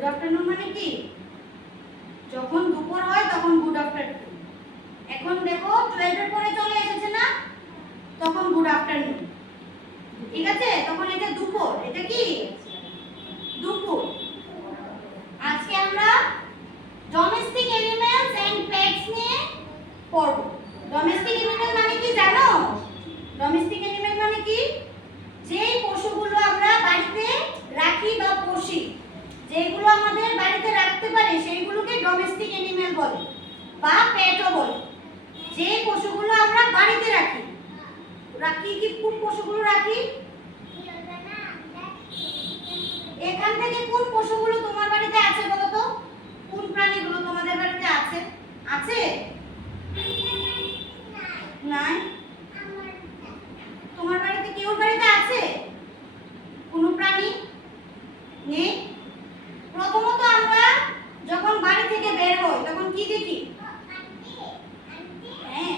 Good afternoon মানে কি? যখন দুপুর হয় তখন গুড আফটারনুন। এখন দেখো 12 এর পরে চলে এসেছে না, তখন গুড আফটারনুন। ঠিক আছে, তখন এটা দুপুর। এটা কি? দুপুর। আজকে আমরা ডোমেস্টিক অ্যানিমালস এন্ড পেটস নিয়ে পড়ব। ডোমেস্টিক অ্যানিমাল মানে কি জানো? ডোমেস্টিক অ্যানিমাল মানে কি? যেই পশুগুলো আমরা বাড়িতে রাখি বা পুষি, যেগুলো আমাদের বাড়িতে রাখতে পারে সেইগুলোকে ডোমেস্টিক অ্যানিমাল বলে বা পেটও বলে। যে পশুগুলো আমরা বাড়িতে রাখি, কি কোন পশুগুলো রাখি? এখান থেকে কোন পশুগুলো তোমার বাড়িতে আছে বলো তো? কোন প্রাণীগুলো তোমাদের বাড়িতে আছে? আছে? নাই? তোমার বাড়িতে কেউ বাড়িতে আছে কোন প্রাণী? নেই? প্রথমত আমরা যখন বাড়ি থেকে বের হই তখন কি দেখি? হ্যাঁ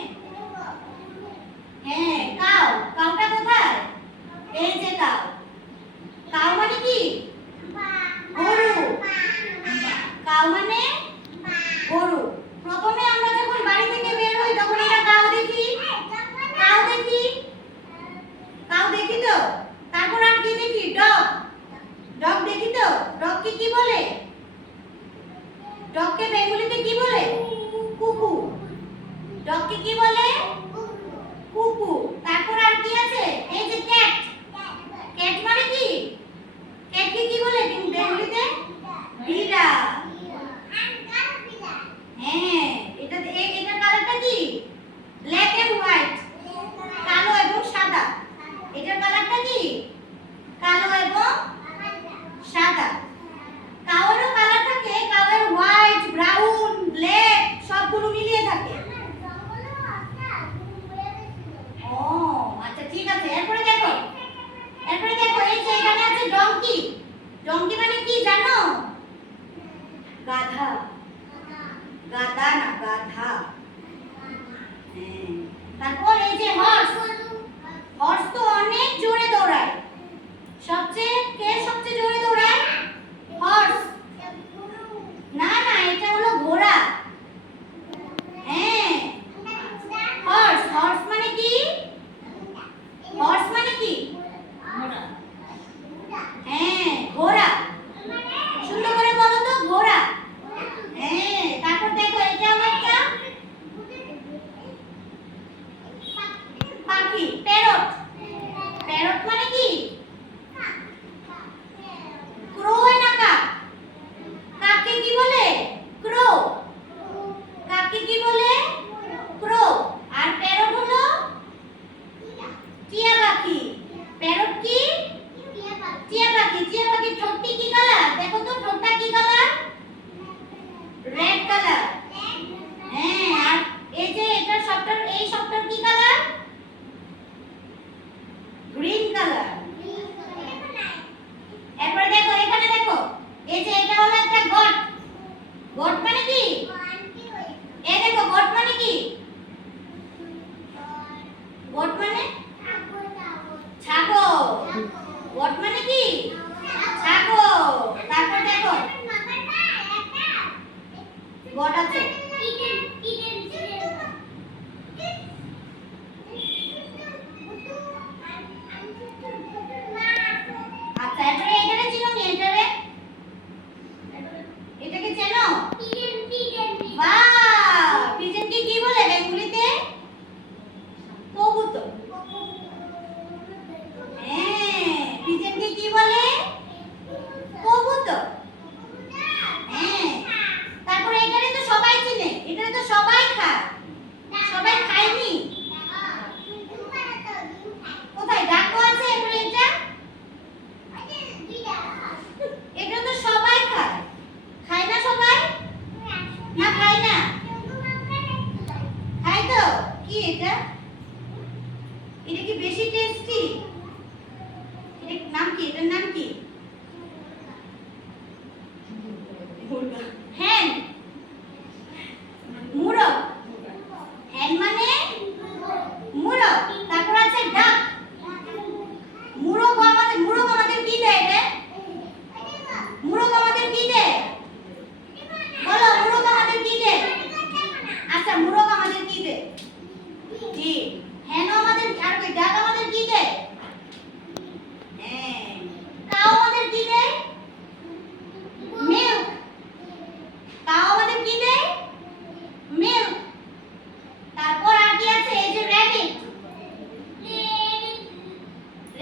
হ্যাঁ, কাউ। কাউটা কোথায়? এই যে কাউ। কাউ মানে কি? গরু। কাউ মানে গরু। প্রথমে আমরা যখন বাড়ি থেকে বের হই তখন আমরা কাউ দেখি। কাউ দেখি। কাউ দেখি তো। তারপর আর কি দেখি? ডগ। ডগ দেখি তো। ডগকে কি বলে? ডগকে বেঙ্গলিতে কি বলে? কুকু। ডগকে কি বলে? কুকু। তারপর আর কি আছে? এই যে ক্যাট। ক্যাট মানে কি? ক্যাটকে কি বলে বেঙ্গলিতে? বিড়াল। হ্যাঁ, এটা কালারটা কি? Black and white. কালো এবং সাদা। এটার কালারটা কি? কালো এবং সাদা। কাউয়েরও কালার থাকে, কাউয়ের হোয়াইট, ব্রাউন, ব্ল্যাক সবগুলো মিলিয়ে থাকে। ও আচ্ছা, ঠিক আছে। এরপরে দেখো এই যে এখানে আছে ডঙ্কি। ডঙ্কি মানে কি জানো? গাধা। গাধা না, গাধা। হ্যাঁ। তারপর এই যে হর্স। হর্স তো অনেক জোরে দৌড়ায়। কে সবচেয়ে জোরে দৌড়ায়? হর্স। না না, এটা হলো ঘোড়া। হ্যাঁ, হর্স। হর্স মানে কি? হর্স মানে কি? হ্যাঁ, ঘোড়া। সুন্দর করে বলো তো, ঘোড়া।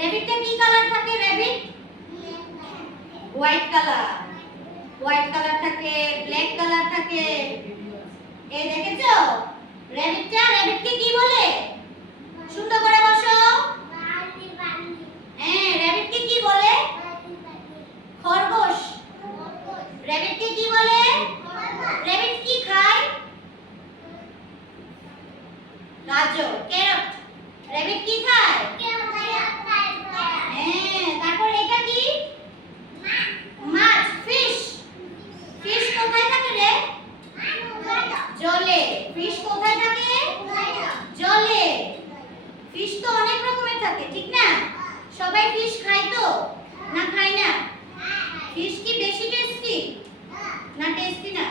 র‍্যাবিটটা কি কালার থাকে? Rabbit white colour. White colour থাকে, ব্ল্যাক কালার থাকে। এই দেখেছো? র‍্যাবিটকে কি বলে? সুন্দর করে বসো। হ্যাঁ, র‍্যাবিটকে কি বলে? খরগোশ। র‍্যাবিটকে কি বলে? র‍্যাবিট কি খায়? গাজর, ক্যারট। র‍্যাবিট কি খায়? হ্যাঁ, তারপর এটা কি? মাছ, ফিশ। ফিশ কোথায় থাকে রে? জলে। ফিশ কোথায় থাকে? জলে। ফিশ তো অনেক রকমের থাকে, ঠিক না? সবাই ফিশ খায় তো? না খায় না? ফিশ কি বেশি টেস্টি না টেস্টি না?